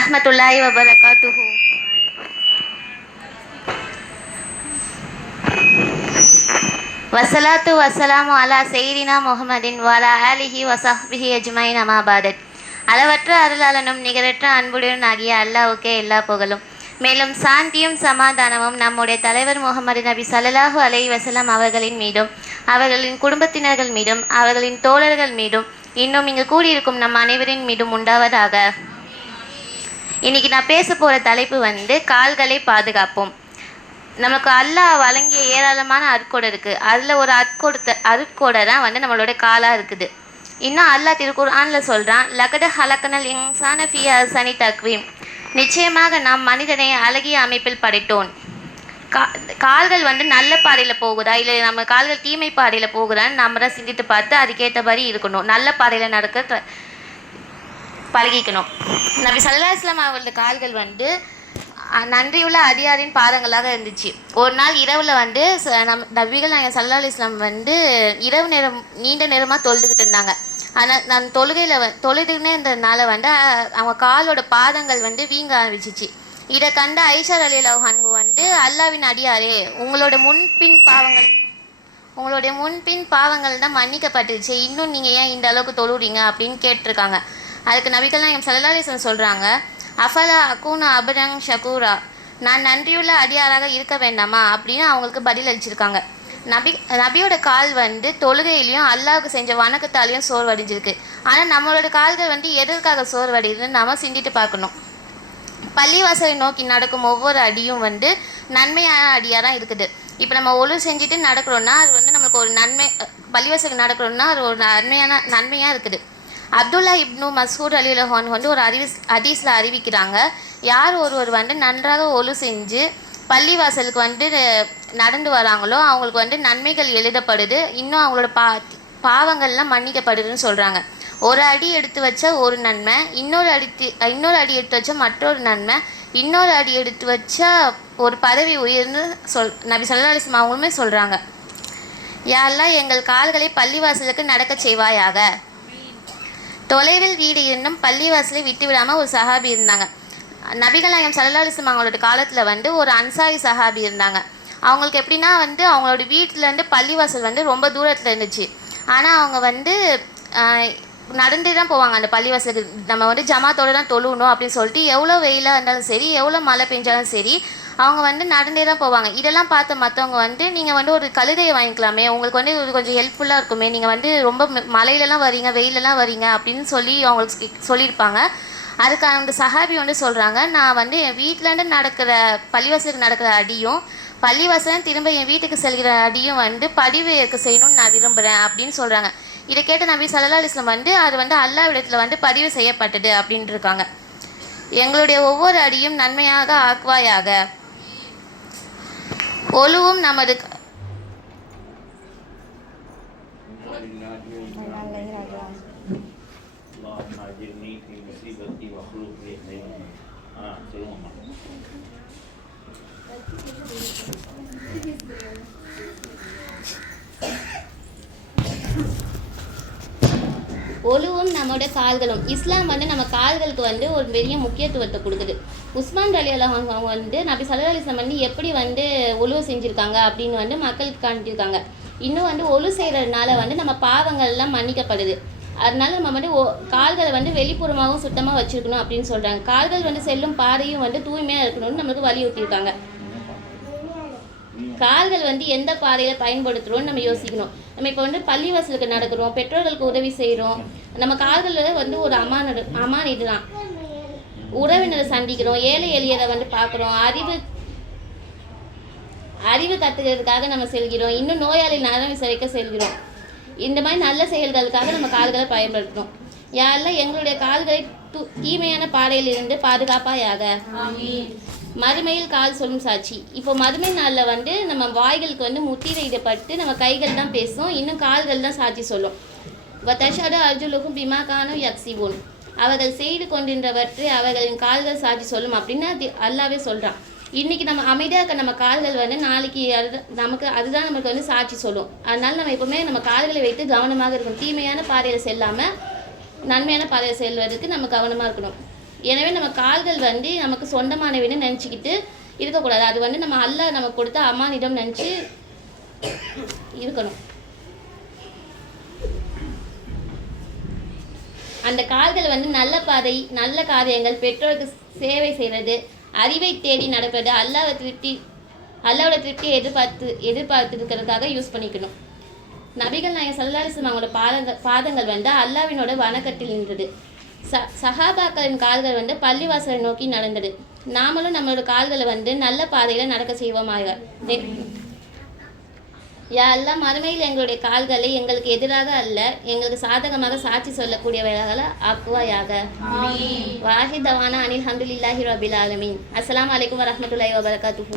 வரஹ்மத்துல்லாஹி வபரகாத்துஹு. வசலாத்து வசலாமு அலா செய்தினா முஹம்மதின் வலா ஆலிஹி வசஹ்பிஹி அஜ்மைன் அமா பாதத். அளவற்ற அருளாளனும் நிகரற்ற அன்புடன் ஆகிய அல்லாஹ்வுக்கே எல்லா புகழும். மேலும் சாந்தியும் சமாதானமும் நம்முடைய தலைவர் முகமது நபி ஸல்லல்லாஹு அலைஹி வஸல்லம் அவர்களின் மீதும், அவர்களின் குடும்பத்தினர்கள் மீதும், அவர்களின் தோழர்கள் மீதும், இன்னும் இங்கு கூடியிருக்கும் நம் அனைவரின் மீதும் உண்டாவதாக. இன்னைக்கு நான் பேச போகிற தலைப்பு கால்களை பாதுகாப்போம். நமக்கு அல்லாஹ் வழங்கிய ஏராளமான அருட்கொடை இருக்குது. அதில் ஒரு அருட்கொடை தான் நம்மளோட காலாக இருக்குது. இன்னும் அல்லாஹ் திருக்குர்ஆனில் சொல்கிறான், லகத ஹலக்கனல் இன்சான ஃபீ அஹ்ஸனி தக்வீம். நிச்சயமாக நாம் மனிதனை அழகிய அமைப்பில் படைத்தோன். கால்கள் நல்ல பாதையில் போகுதா, இல்லை நம்ம கால்கள் தீமை பாதையில் போகுதான்னு நம்ம தான் சிந்தித்து பார்த்து அதுக்கேற்றபடி இருக்கணும். நல்ல பாதையில் நடக்க பழகிக்கணும். நபி ஸல்லல்லாஹு அலைஹி வஸல்லம் அவர்களோட கால்கள் நன்றியுள்ள அடியாரின் பாதங்களாக இருந்துச்சு. ஒரு நாள் இரவில் நபிகள் நாயகம் ஸல்லல்லாஹு அலைஹி வஸல்லம் இரவு நேரம் நீண்ட நேரமாக தொழுதுகிட்டு இருந்தாங்க. ஆனால் நான் தொழுதுன்னே இருந்ததுனால அவங்க காலோட பாதங்கள் வீங்க ஆரம்பிச்சிச்சு. இதை கண்ட ஐஷா ரலியல்லாஹு அன்ஹு அல்லாவின் அடியாரே, உங்களுடைய முன்பின் பாவங்கள் தான் மன்னிக்கப்பட்டுச்சு, இன்னும் நீங்கள் ஏன் இந்த அளவுக்கு தொழுறீங்க அப்படின்னு கேட்டிருக்காங்க. அதுக்கு நபிகள் நாயகம் ஸல்லல்லாஹு அலைஹி வஸல்லம் சொல்கிறாங்க, அஃபலா அகூன அபரங் ஷகூரா, நான் நன்றியுள்ள அடியாராக இருக்க வேண்டாமா அப்படின்னு அவங்களுக்கு பதில் அளிச்சிருக்காங்க. நபியோட கால் தொழுகையிலையும் அல்லாஹ்வுக்கு செஞ்ச வணக்கத்தாலையும் சோர்வடைஞ்சிருக்கு. ஆனால் நம்மளோட கால்கள் எதற்காக சோர்வடையுதுன்னு நம்ம சிந்திட்டு பார்க்கணும். பள்ளிவாசலை நோக்கி நடக்கும் ஒவ்வொரு அடியும் நன்மையான அடியாக தான் இருக்குது. இப்போ நம்ம ஒழு செஞ்சுட்டு நடக்கிறோன்னா அது நம்மளுக்கு ஒரு நன்மை. பள்ளிவாசலுக்கு நடக்கிறோன்னா அது ஒரு நன்மையாக இருக்குது. அப்துல்லா இப்னு மஸ்ஊத் ரலியல்லாஹு அன்ஹு ஒரு ஹதீஸில் அறிவிக்கிறாங்க, யார் ஒருவர் நன்றாக ஒழு செஞ்சு பள்ளிவாசலுக்கு நடந்து வராங்களோ அவங்களுக்கு நன்மைகள் எழுதப்படுது, இன்னும் அவங்களோட பாவங்கள்லாம் மன்னிக்கப்படுதுன்னு சொல்கிறாங்க. ஒரு அடி எடுத்து வச்ச ஒரு நன்மை, இன்னொரு அடி எடுத்து வச்ச மற்றொரு நன்மை, இன்னொரு அடி எடுத்து வச்சா ஒரு பதவி உயர்ந்து நபி ஸல்லல்லாஹு அலைஹி வஸல்லம் அவங்களுமே சொல்கிறாங்க. யா அல்லாஹ், எங்கள் கால்களை பள்ளிவாசலுக்கு நடக்க செய்வாயாக. தொலைவில் வீடு இருந்தும் பள்ளிவாசலை விட்டு விடாமல் ஒரு சஹாபி இருந்தாங்க. நபிகள் நாயகம் ஸல்லல்லாஹு அலைஹி வஸல்லம் அவங்களோட காலத்தில் ஒரு அன்சாரி சஹாபி இருந்தாங்க. அவங்களுக்கு எப்படின்னா அவங்களோட வீட்டிலேருந்து பள்ளிவாசல் ரொம்ப தூரத்தில் இருந்துச்சு. ஆனால் அவங்க நடந்து தான் போவாங்க அந்த பள்ளிவாசலுக்கு. நம்ம ஜமாத்தோடு தான் தொழுவணும் அப்படின்னு சொல்லிட்டு எவ்வளோ வெயிலாக இருந்தாலும் சரி, எவ்வளோ மழை பெஞ்சாலும் சரி, அவங்க நடந்தே தான் போவாங்க. இதெல்லாம் பார்த்த மற்றவங்க நீங்கள் ஒரு கழுதையை வாங்கிக்கலாமே, உங்களுக்கு இது கொஞ்சம் ஹெல்ப்ஃபுல்லாக இருக்குமே, நீங்கள் ரொம்ப மழையிலலாம் வரீங்க, வெயிலெலாம் வரீங்க அப்படின்னு சொல்லி அவங்களுக்கு சொல்லியிருப்பாங்க. அதுக்கு அந்த சஹாபி சொல்கிறாங்க, நான் என் வீட்டிலேருந்து நடக்கிற பள்ளிவாசலுக்கு நடக்கிற அடியும், பள்ளிவாசலும் திரும்ப என் வீட்டுக்கு செல்கிற அடியும் பதிவு ஏற்க செய்யணும்னு நான் விரும்புகிறேன் அப்படின்னு சொல்கிறாங்க. இதை கேட்ட நபி ஸல்லல்லாஹு அலைஹி வஸல்லம் அது அல்லாஹ்விடத்தில் பதிவு செய்யப்பட்டது அப்படின்ட்டு இருக்காங்க. எங்களுடைய ஒவ்வொரு அடியும் நன்மையாக ஆக்குவாயாக. ஒழுவும் நமது ஒழுவும் நம்மோட கால்களும். இஸ்லாம் நம்ம கால்களுக்கு ஒரு பெரிய முக்கியத்துவத்தை கொடுக்குது. உஸ்மான் ரலியல்லாஹு அன்ஹு அவங்க நபி ஸல்லல்லாஹு அலைஹி வஸல்லம் எப்படி ஒழுவு செஞ்சுருக்காங்க அப்படின்னு மக்களுக்கு காட்டியிருக்காங்க. இன்னும் ஒழு செய்கிறதுனால நம்ம பாவங்கள்லாம் மன்னிக்கப்படுது. அதனால நம்ம கால்களை வெளிப்புறமாகவும் சுத்தமாக வச்சுருக்கணும் அப்படின்னு சொல்கிறாங்க. கால்கள் செல்லும் பாதையும் தூய்மையாக இருக்கணும்னு நம்மளுக்கு வலியுறுத்தியிருக்காங்க. கால்கள் எந்த பாதையில் பயன்படுத்துகிறோன்னு நம்ம யோசிக்கணும். நம்ம இப்போ பள்ளிவாசலுக்கு நடக்கிறோம், பெற்றோர்களுக்கு உதவி செய்கிறோம், நம்ம கால்களில் ஒரு அமானிது தான். உறவினரை சந்திக்கிறோம், ஏழை எளியரை பார்க்குறோம், அறிவு கற்றுக்கிறதுக்காக நம்ம செல்கிறோம், இன்னும் நோயாளி நலம் விசாரிக்க செல்கிறோம். இந்த மாதிரி நல்ல செயல்களுக்காக நம்ம கால்களை பயன்படுத்தணும். யாரெல்லாம் எங்களுடைய கால்களை தீமையான பாதையில் இருந்து பாதுகாப்பாயாக. மறுமையில் கால் சொல்லும் சாட்சி. இப்போ மறுமை நாளில் நம்ம வாய்களுக்கு முத்திரையிடப்பட்டு நம்ம கைகள் தான் பேசும், இன்னும் கால்கள் தான் சாட்சி சொல்லும். தஷஹது அர்ஜுலுஹும் பிமா கானூ யக்ஸிபூன், அவர்கள் செய்து கொண்டிருந்தவற்றை அவர்களின் கால்கள் சாட்சி சொல்லும் அப்படின்னு அல்லாவே சொல்கிறான். இன்றைக்கி நம்ம அமைதியாக இருக்க நம்ம கால்கள் நாளைக்கு அதுதான் நமக்கு சாட்சி சொல்லும். அதனால நம்ம எப்போவுமே நம்ம கால்களை வைத்து கவனமாக இருக்கணும். தீமையான பாதையில் செல்லாமல் நன்மையான பாதையில் செல்வதற்கு நம்ம கவனமாக இருக்கணும். எனவே நம்ம கால்கள் வந்து நமக்கு சொந்தமானவின்னு நினச்சிக்கிட்டு இருக்கக்கூடாது. அது வந்து நம்ம அல்லாஹ் நமக்கு கொடுத்த அமானிடம் நினச்சி இருக்கணும். அந்த கால்கள் வந்து நல்ல பாதை, நல்ல காரியங்கள், பெற்றோருக்கு சேவை செய்கிறது, அறிவை தேடி நடப்பது, அல்லாவோட திருப்தியை எதிர்பார்த்து இருக்கிறதுக்காக யூஸ் பண்ணிக்கணும். நபிகள் நாயகம் ஸல்லல்லாஹு அலைஹி வஸல்லம் அவங்களோட பாதங்கள் வந்து அல்லாஹ்வினோட வணக்கத்தில் நின்றது. சஹாபாக்களின் கால்கள் வந்து பள்ளிவாசலை நோக்கி நடந்தது. நாமளும் நம்மளோட கால்களை வந்து நல்ல பாதையில் நடக்க செய்வோமாக. யா அல்லாஹ், மறுமையில் எங்களுடைய கால்களை எங்களுக்கு எதிராக அல்ல, எங்களுக்கு சாதகமாக சாட்சி சொல்லக்கூடியவர்களாக ஆக்குவாயாக. வாஹிதவானா அனில் ஹம்துலில்லாஹி ரபில் ஆலமீன். அஸ்ஸலாமு அலைக்கும் வரஹ்மத்துல்லாஹி வபரகாத்துஹு.